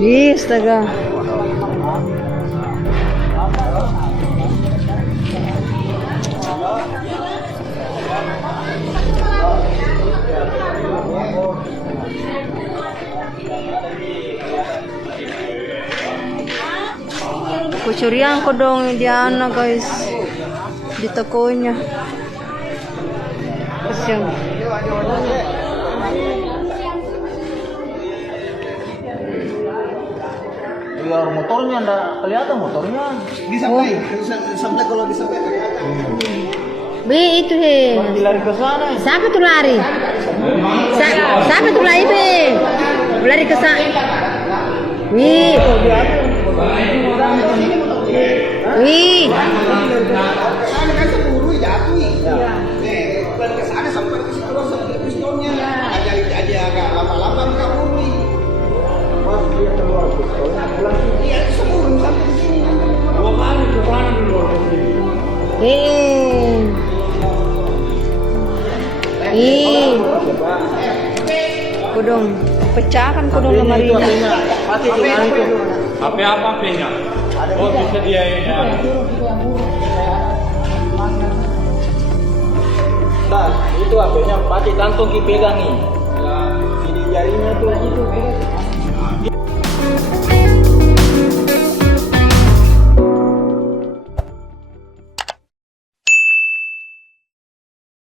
Ih, astaga. Kucurian ko dong Diana guys di tokonya. Kasian. Biar motornya enggak kelihatan motornya. Disampai, sampai kalau disampai kelihatan. Be itu he. Dilari ke sana. Siapa tuh lari? Siapa tuh lari be? Lari ke sana. Wih. Wih. Sana kan keburu jatuh. Nih, bukan ke sana sampai ke situ sampai pistolnya. Aja agak lama-lama kabur nih. Pas dia keluar pistolnya pulang. Iya, sebelum sampai ke sini. Dua kali ke sana dulu. Kudung, pecahkan kudung lemari ini. HP apa HP-nya? Oh, bisa dia ya. Nah, itu HP-nya Pati kantung dipegang nih.